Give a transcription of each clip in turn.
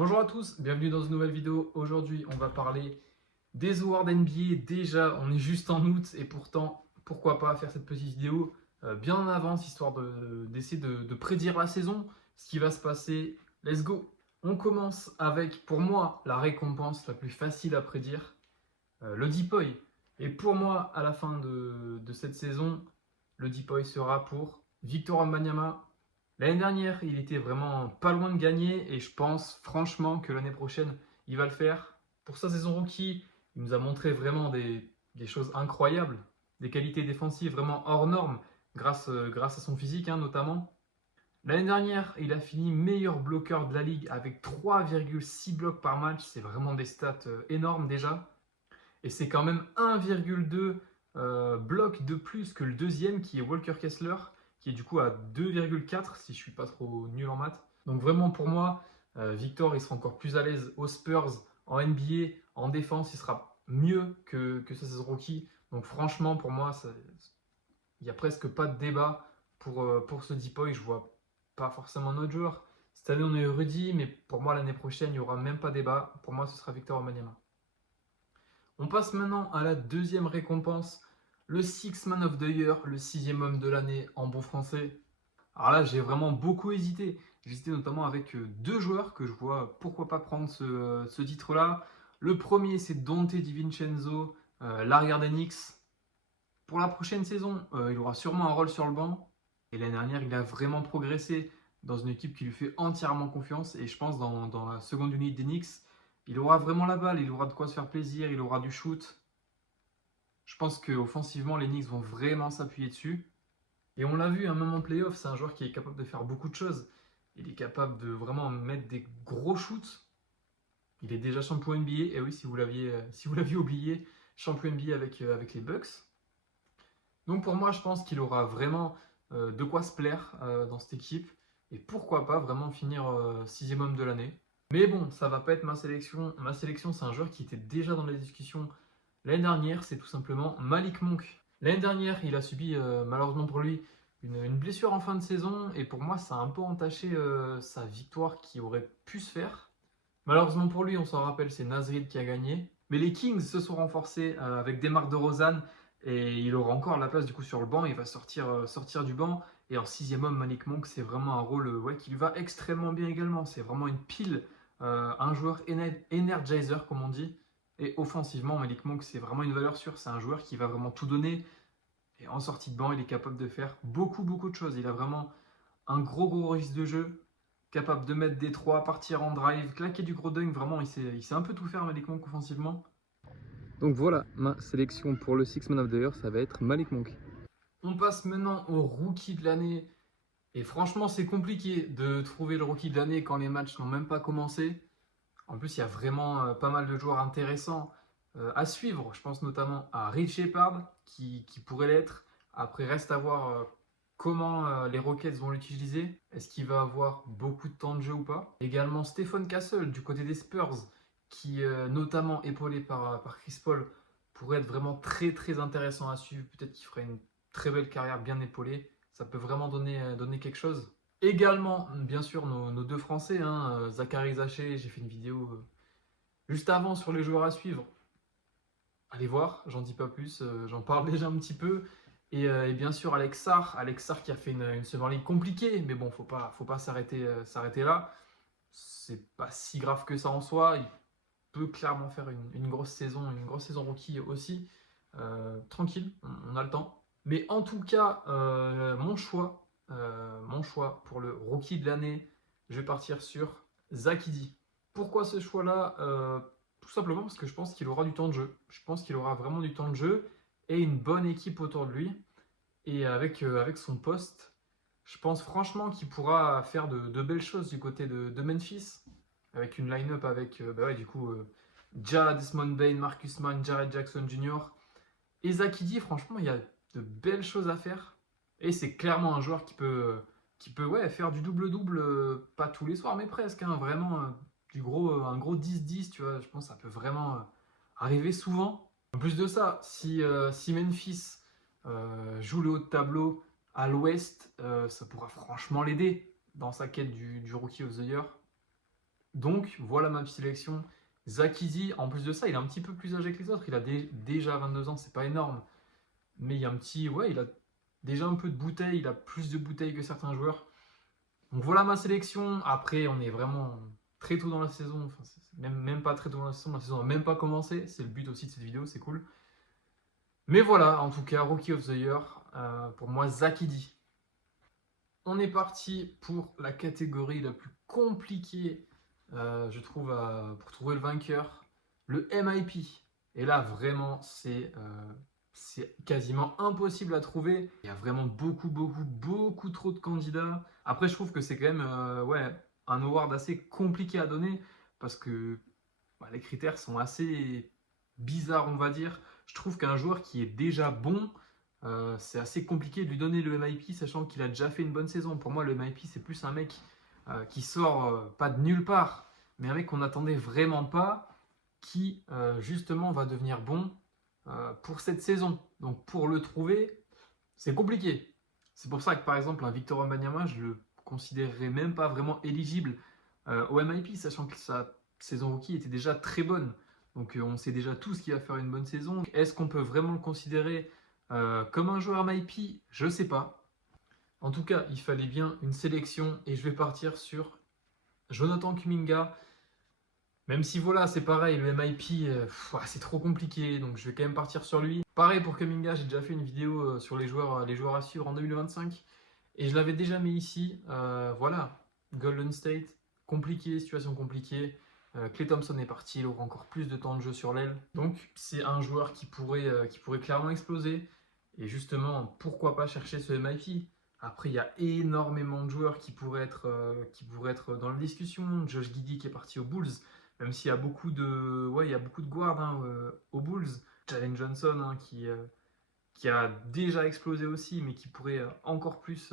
Bonjour à tous, bienvenue dans une nouvelle vidéo. Aujourd'hui, on va parler des awards NBA. Déjà, on est juste en août et pourtant, pourquoi pas faire cette petite vidéo bien en avance, histoire d'essayer de prédire la saison, ce qui va se passer. Let's go! On commence avec, pour moi, la récompense la plus facile à prédire, le Deepoy. Et pour moi, à la fin de cette saison, le Deepoy sera pour Victor Wembanyama. L'année dernière, il était vraiment pas loin de gagner et je pense franchement que l'année prochaine, il va le faire. Pour sa saison rookie, il nous a montré vraiment des choses incroyables, des qualités défensives vraiment hors normes grâce à son physique notamment. L'année dernière, il a fini meilleur bloqueur de la ligue avec 3,6 blocs par match. C'est vraiment des stats énormes déjà. Et c'est quand même 1,2 blocs de plus que le deuxième qui est Walker Kessler, qui est du coup à 2,4 si je suis pas trop nul en maths. Donc vraiment pour moi, Victor il sera encore plus à l'aise aux Spurs en NBA, en défense, il sera mieux que sa saison rookie. Donc franchement pour moi, il n'y a presque pas de débat pour ce Deepoy. Je vois pas forcément notre joueur. Cette année on a eu Rudy, mais pour moi l'année prochaine il n'y aura même pas débat. Pour moi ce sera Victor Wembanyama. On passe maintenant à la deuxième récompense, le Six Man of the Year, le sixième homme de l'année en bon français. Alors là, j'ai vraiment beaucoup hésité. J'ai hésité notamment avec deux joueurs que je vois pourquoi pas prendre ce titre-là. Le premier, c'est Dante DiVincenzo, l'arrière des Knicks. Pour la prochaine saison, il aura sûrement un rôle sur le banc. Et l'année dernière, il a vraiment progressé dans une équipe qui lui fait entièrement confiance. Et je pense dans la seconde unité des Knicks, il aura vraiment la balle, il aura de quoi se faire plaisir, il aura du shoot. Je pense qu'offensivement, les Knicks vont vraiment s'appuyer dessus. Et on l'a vu, un moment playoff, c'est un joueur qui est capable de faire beaucoup de choses. Il est capable de vraiment mettre des gros shoots. Il est déjà champion NBA. Et oui, si vous l'aviez oublié, champion NBA avec les Bucks. Donc pour moi, je pense qu'il aura vraiment de quoi se plaire dans cette équipe. Et pourquoi pas vraiment finir sixième homme de l'année. Mais bon, ça va pas être ma sélection. Ma sélection, c'est un joueur qui était déjà dans les discussions l'année dernière, c'est tout simplement Malik Monk. L'année dernière, il a subi, malheureusement pour lui, une blessure en fin de saison. Et pour moi, ça a un peu entaché sa victoire qui aurait pu se faire. Malheureusement pour lui, on s'en rappelle, c'est Nasrid qui a gagné. Mais les Kings se sont renforcés avec DeMar DeRozan. Et il aura encore la place du coup sur le banc. Il va sortir du banc. Et en sixième homme, Malik Monk, c'est vraiment un rôle qui lui va extrêmement bien également. C'est vraiment une pile, un joueur energizer comme on dit. Et offensivement, Malik Monk, c'est vraiment une valeur sûre. C'est un joueur qui va vraiment tout donner. Et en sortie de banc, il est capable de faire beaucoup, beaucoup de choses. Il a vraiment un gros registre de jeu. Capable de mettre des 3, partir en drive, claquer du gros dunk. Vraiment, il sait un peu tout faire, Malik Monk, offensivement. Donc voilà, ma sélection pour le Six Man of the Year, ça va être Malik Monk. On passe maintenant au rookie de l'année. Et franchement, c'est compliqué de trouver le rookie de l'année quand les matchs n'ont même pas commencé. En plus, il y a vraiment pas mal de joueurs intéressants à suivre. Je pense notamment à Rich Shepard, qui pourrait l'être. Après, reste à voir comment les Rockets vont l'utiliser. Est-ce qu'il va avoir beaucoup de temps de jeu ou pas? Également Stephen Castle du côté des Spurs, qui notamment épaulé par Chris Paul, pourrait être vraiment très intéressant à suivre. Peut-être qu'il ferait une très belle carrière bien épaulée. Ça peut vraiment donner quelque chose. Également, bien sûr, nos deux Français, Zachary Zaché, j'ai fait une vidéo juste avant sur les joueurs à suivre. Allez voir, j'en dis pas plus, j'en parle déjà un petit peu. Et bien sûr, Alex Sarr qui a fait une Summer League compliquée, mais bon, faut pas s'arrêter là. C'est pas si grave que ça en soi. Il peut clairement faire une grosse saison rookie aussi. Tranquille, on a le temps. Mais en tout cas, mon choix pour le rookie de l'année, je vais partir sur Zach Edey. Pourquoi ce choix-là? Tout simplement parce que je pense qu'il aura du temps de jeu. Je pense qu'il aura vraiment du temps de jeu et une bonne équipe autour de lui. Et avec son poste, je pense franchement qu'il pourra faire de belles choses du côté de Memphis. Avec une line-up avec du coup Ja, Desmond Bain, Marcus Mann, Jared Jackson Jr. Et Zach Edey, franchement, il y a de belles choses à faire. Et c'est clairement un joueur qui peut faire du double-double, pas tous les soirs, mais presque. Vraiment, un gros 10-10, tu vois. Je pense que ça peut vraiment arriver souvent. En plus de ça, si Memphis joue le haut de tableau à l'ouest, ça pourra franchement l'aider dans sa quête du Rookie of the Year. Donc voilà ma sélection. Zach Edey, en plus de ça, il est un petit peu plus âgé que les autres. Il a déjà 22 ans, c'est pas énorme. Mais il y a un petit. Ouais, il a déjà un peu de bouteille. Il a plus de bouteilles que certains joueurs. Donc voilà ma sélection. Après, on est vraiment très tôt dans la saison. Enfin, même pas très tôt dans la saison. La saison n'a même pas commencé. C'est le but aussi de cette vidéo, c'est cool. Mais voilà, en tout cas, Rookie of the Year, pour moi, Zach Edey. On est parti pour la catégorie la plus compliquée, je trouve, pour trouver le vainqueur, le MIP. Et là, vraiment, c'est quasiment impossible à trouver. Il y a vraiment beaucoup trop de candidats. Après, je trouve que c'est quand même ouais, un award assez compliqué à donner parce que les critères sont assez bizarres, on va dire. Je trouve qu'un joueur qui est déjà bon, c'est assez compliqué de lui donner le MIP, sachant qu'il a déjà fait une bonne saison. Pour moi, le MIP, c'est plus un mec qui sort pas de nulle part, mais un mec qu'on n'attendait vraiment pas, qui justement va devenir bon pour cette saison. Donc pour le trouver, c'est compliqué. C'est pour ça que par exemple, un Victor Wembanyama, je le considérerais même pas vraiment éligible au MIP, sachant que sa saison rookie était déjà très bonne. Donc on sait déjà tous qu'il va faire une bonne saison. Est-ce qu'on peut vraiment le considérer comme un joueur MIP? Je sais pas. En tout cas, il fallait bien une sélection et je vais partir sur Jonathan Kuminga. Même si voilà, c'est pareil, le MIP, c'est trop compliqué, donc je vais quand même partir sur lui. Pareil pour Kuminga, j'ai déjà fait une vidéo sur les joueurs à suivre en 2025 et je l'avais déjà mis ici. Voilà, Golden State, compliqué, situation compliquée. Klay Thompson est parti, il aura encore plus de temps de jeu sur l'aile. Donc c'est un joueur qui pourrait clairement exploser. Et justement, pourquoi pas chercher ce MIP? Après, il y a énormément de joueurs qui pourraient être dans la discussion. Josh Giddey qui est parti aux Bulls, même s'il y a il y a beaucoup de guards aux Bulls. Jalen Johnson qui a déjà explosé aussi, mais qui pourrait encore plus,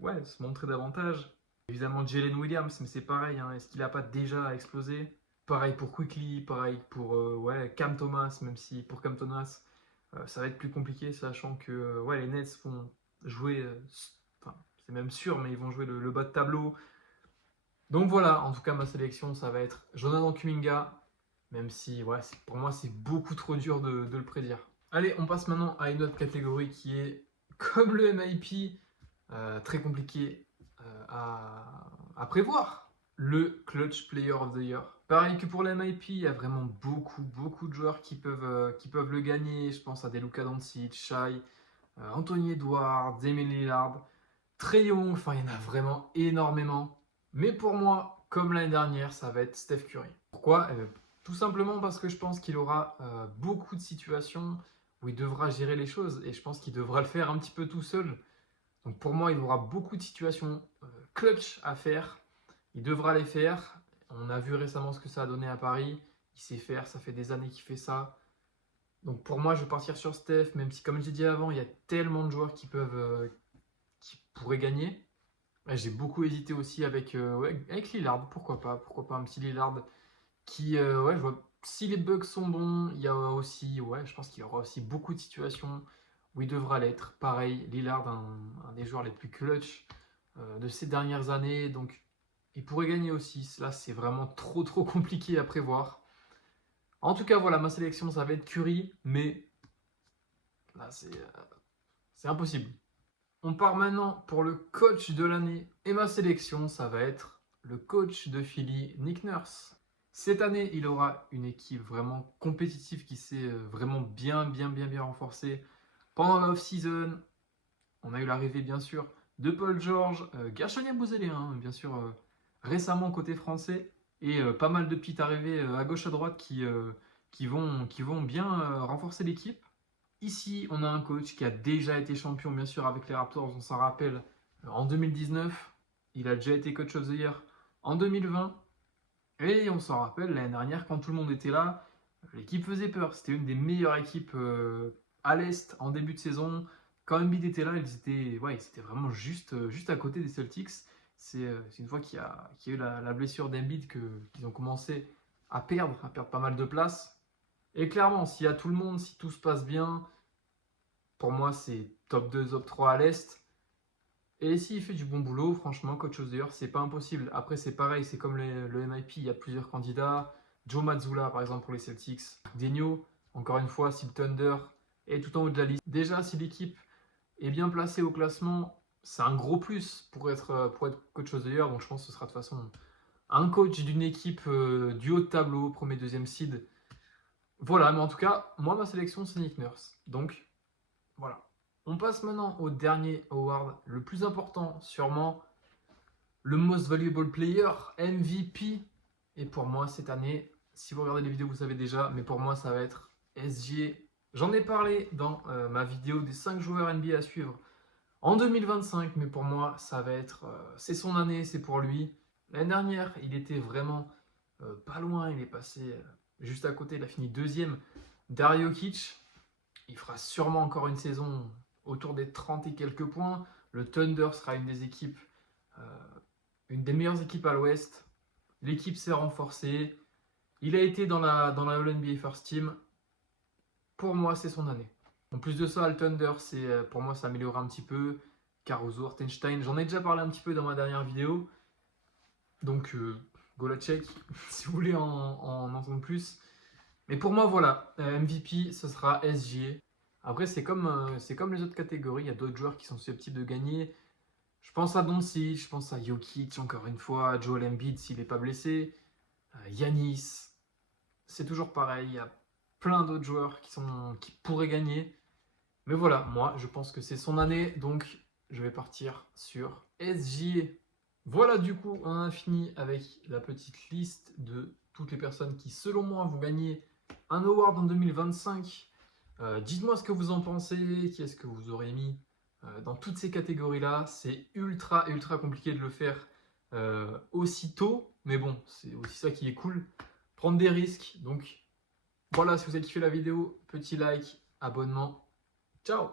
ouais, se montrer davantage. Évidemment, Jalen Williams, mais c'est pareil, hein, est-ce qu'il n'a pas déjà explosé? Pareil pour Quickly, pareil pour ouais, Cam Thomas, même si pour Cam Thomas, ça va être plus compliqué, sachant que ouais, les Nets vont jouer, enfin, c'est même sûr, mais ils vont jouer le bas de tableau. Donc voilà, en tout cas, ma sélection, ça va être Jonathan Kuminga, même si ouais, pour moi, c'est beaucoup trop dur de le prédire. Allez, on passe maintenant à une autre catégorie qui est, comme le MIP, très compliqué à prévoir. Le Clutch Player of the Year. Pareil que pour le MIP, il y a vraiment beaucoup de joueurs qui peuvent le gagner. Je pense à des Luka Doncic, Shai, Anthony Edwards, Damian Lillard, Trae Young, enfin il y en a vraiment énormément. Mais pour moi, comme l'année dernière, ça va être Steph Curry. Pourquoi? Tout simplement parce que je pense qu'il aura beaucoup de situations où il devra gérer les choses et je pense qu'il devra le faire un petit peu tout seul. Donc pour moi, il aura beaucoup de situations clutch à faire. Il devra les faire. On a vu récemment ce que ça a donné à Paris. Il sait faire, ça fait des années qu'il fait ça. Donc pour moi, je vais partir sur Steph, même si comme j'ai dit avant, il y a tellement de joueurs qui pourraient gagner. J'ai beaucoup hésité aussi avec Lillard, pourquoi pas un petit Lillard qui, ouais, je vois, si les Bucks sont bons, il y a aussi, ouais, je pense qu'il y aura aussi beaucoup de situations où il devra l'être. Pareil, Lillard, un des joueurs les plus clutch de ces dernières années, donc il pourrait gagner aussi. Là, c'est vraiment trop compliqué à prévoir. En tout cas, voilà, ma sélection, ça va être Curry, mais là, c'est impossible. On part maintenant pour le coach de l'année. Et ma sélection, ça va être le coach de Philly, Nick Nurse. Cette année, il aura une équipe vraiment compétitive qui s'est vraiment bien renforcée. Pendant l'off-season, on a eu l'arrivée, bien sûr, de Paul George, Gershon Yabusele, bien sûr, récemment côté français, et pas mal de petites arrivées à gauche à droite qui vont bien renforcer l'équipe. Ici, on a un coach qui a déjà été champion, bien sûr, avec les Raptors, on s'en rappelle, en 2019. Il a déjà été coach of the year en 2020. Et on s'en rappelle, l'année dernière, quand tout le monde était là, l'équipe faisait peur. C'était une des meilleures équipes à l'Est en début de saison. Quand Embiid était là, ils étaient vraiment juste à côté des Celtics. C'est une fois qu'il y a eu la blessure d'Embiid qu'ils ont commencé à perdre pas mal de place. Et clairement, s'il y a tout le monde, si tout se passe bien, pour moi, c'est top 2, top 3 à l'Est. Et s'il fait du bon boulot, franchement, coach of the year, c'est pas impossible. Après, c'est pareil, c'est comme le MIP, il y a plusieurs candidats. Joe Mazzulla, par exemple, pour les Celtics. Denio, encore une fois, si le Thunder est tout en haut de la liste. Déjà, si l'équipe est bien placée au classement, c'est un gros plus pour être coach of the year. Donc, je pense que ce sera de toute façon un coach d'une équipe du haut de tableau, premier, deuxième seed. Voilà, mais en tout cas, moi, ma sélection, c'est Nick Nurse. Donc, voilà. On passe maintenant au dernier award, le plus important, sûrement, le Most Valuable Player, MVP. Et pour moi, cette année, si vous regardez les vidéos, vous savez déjà, mais pour moi, ça va être SGA. J'en ai parlé dans ma vidéo des 5 joueurs NBA à suivre en 2025, mais pour moi, ça va être, c'est son année, c'est pour lui. L'année dernière, il était vraiment pas loin, il est passé juste à côté, il a fini deuxième. Dario Kic, il fera sûrement encore une saison autour des 30 et quelques points. Le Thunder sera une des équipes, une des meilleures équipes à l'Ouest. L'équipe s'est renforcée. Il a été dans la All-NBA First Team. Pour moi, c'est son année. En plus de ça, le Thunder, pour moi, ça améliore un petit peu. Caruso, Hartenstein, j'en ai déjà parlé un petit peu dans ma dernière vidéo. Donc, go la check si vous voulez en entendre plus. Mais pour moi, voilà, MVP, ce sera SGA. Après, c'est comme les autres catégories. Il y a d'autres joueurs qui sont susceptibles de gagner. Je pense à Doncic, je pense à Jokic, encore une fois, Joel Embiid s'il n'est pas blessé, Giannis. C'est toujours pareil. Il y a plein d'autres joueurs qui pourraient gagner. Mais voilà, moi, je pense que c'est son année. Donc, je vais partir sur SGA. Voilà, du coup, on a fini avec la petite liste de toutes les personnes qui, selon moi, vont gagner un award en 2025. Dites-moi ce que vous en pensez, qui est-ce que vous aurez mis dans toutes ces catégories-là. C'est ultra compliqué de le faire aussitôt, mais bon, c'est aussi ça qui est cool. Prendre des risques. Donc voilà, si vous avez kiffé la vidéo, petit like, abonnement. Ciao!